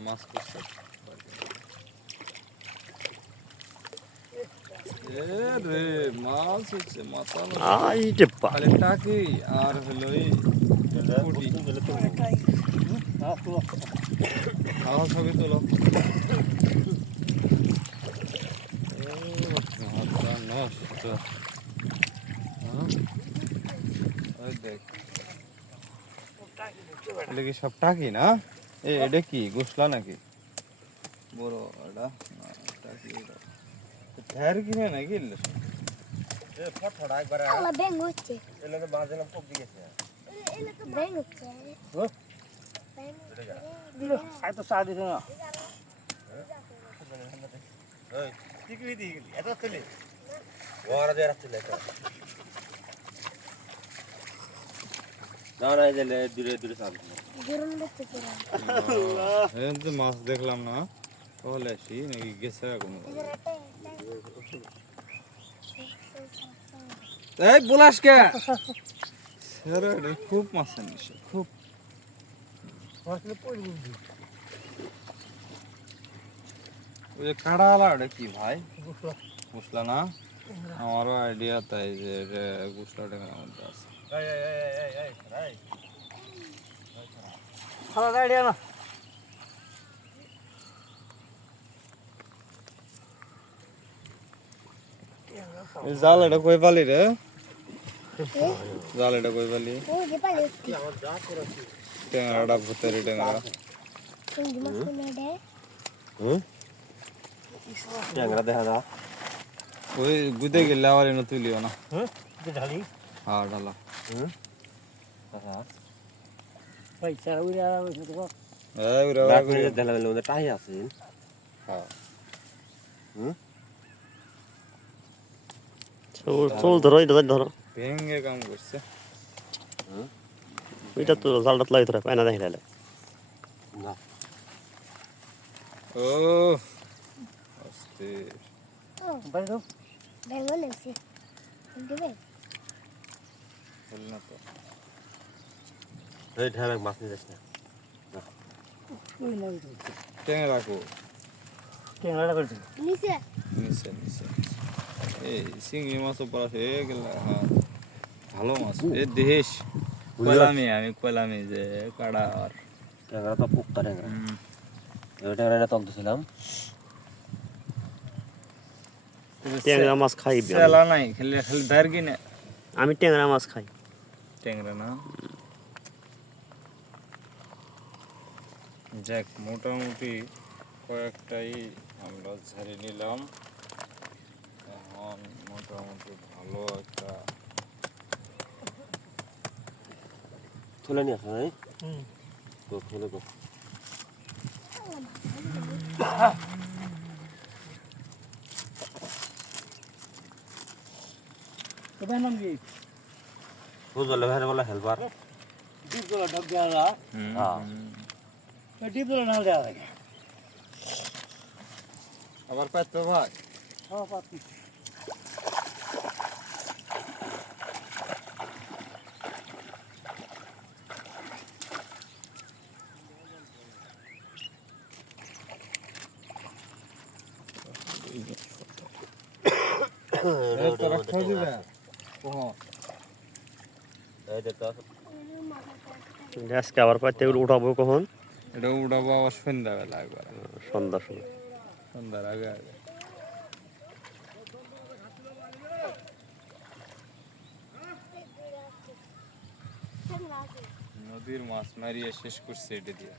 মাছ করছে মাছ হচ্ছে মাথা টাকি আর হলো। খাওয়া ছবি তোলো ও, মাথা নষ্ট। হ্যাঁ? ওই দেখ এটা কি সব টাকি না? এ এটা কি? গোসলা নাকি? বড় এটা না, টাকি এটা। ধ্যার কিনে নাকি এগুলো সব? আল্লাহ ব্যাং হচ্ছে এলে তো দিয়েছে। ব্যাং হচ্ছে চা দিছে না। এত চলে? ওরা যে রাখছিল এটা না না এই যে লে- দূরে দূরে চাপ জোরন দেখতে পেলাম এই যে মাছ দেখলাম না তাহলে আসি নাকি গেছে কোনো এই বলাস কে? খুব মাছের নিশে খুব। ওই যে কাড়ালা ওটা কি ভাই? বুঝলা না? আমারও আইডিয়া তাই যে গুসলা মধ্যে আছে। এই এই এই এই এই এই খাওয়া দাঁড়িয়ে না এই জাল এটা কই পালি রে? জাল এটা কই পালি? ট্যাংরাটা ভূতের দে ট্যাংরা দেখা যা ওই গুদে গেলে আবার এনে তুলিও না। ঢালি। হ্যাঁ? ঢালা ভাই চারা উড়ে আর হইছে উড়া টাই আছে। হ্যাঁ। চোল চোল ধরো এটা ধরো ভেঙ্গে কাম করছে। ওইটা তো জালটা লাই ধরে পায় না দেখে না। ও আস্তে ভাই তো ব্যাং হলেছে দিবে? হল না তো। এই ঢাবে মাছ নিয়ে যাস না। ওই নয় তো ট্যাংরা কো ক্যামেরাটা করে নিচে। নিচে নিচে নিচে। এই চিংড়ি মাছ উপর আছে এগুলা হ্যাঁ ভালো মাছ। এ দেশ কইলামি আমি কইলামি যে কাড়া আর। ট্যাংরা তো পুক্তা ট্যাংরা হুম, ওই ট্যাংরা না তুলতেছিলাম ট্যাংরা মাছ খাই সেলা নাই খালি খালি ধার কিনে। আমি ট্যাংরা মাছ খাই। ট্যাংরা না? যাক মোটামুটি কয়েকটাই আমরা ঝাড়ি নিলাম। এখন মোটামুটি ভালো একটা তুলে নিয়ে আসো তো তুলে তো তো নাম কি বুঝলে ভাই বলে হেলপার ডিপগুলো ঢক দেওয়া যা হ্যাঁ। ডিপগুলো না দেওয়া লাগে আবার পাইতো ভাই খাওয়া পাতি এই তোরা খোঁজি দে ওহ এই যে তো আজকে আবার পাইতে উঠাবো কখন? এটা উড়াবো আবার সন্ধ্যাবেলা একবার। সন্ধ্যার সময়। সন্ধ্যার আগে আগে। নদীর মাছ মারিয়ে শেষ করছে এটা দিয়ে।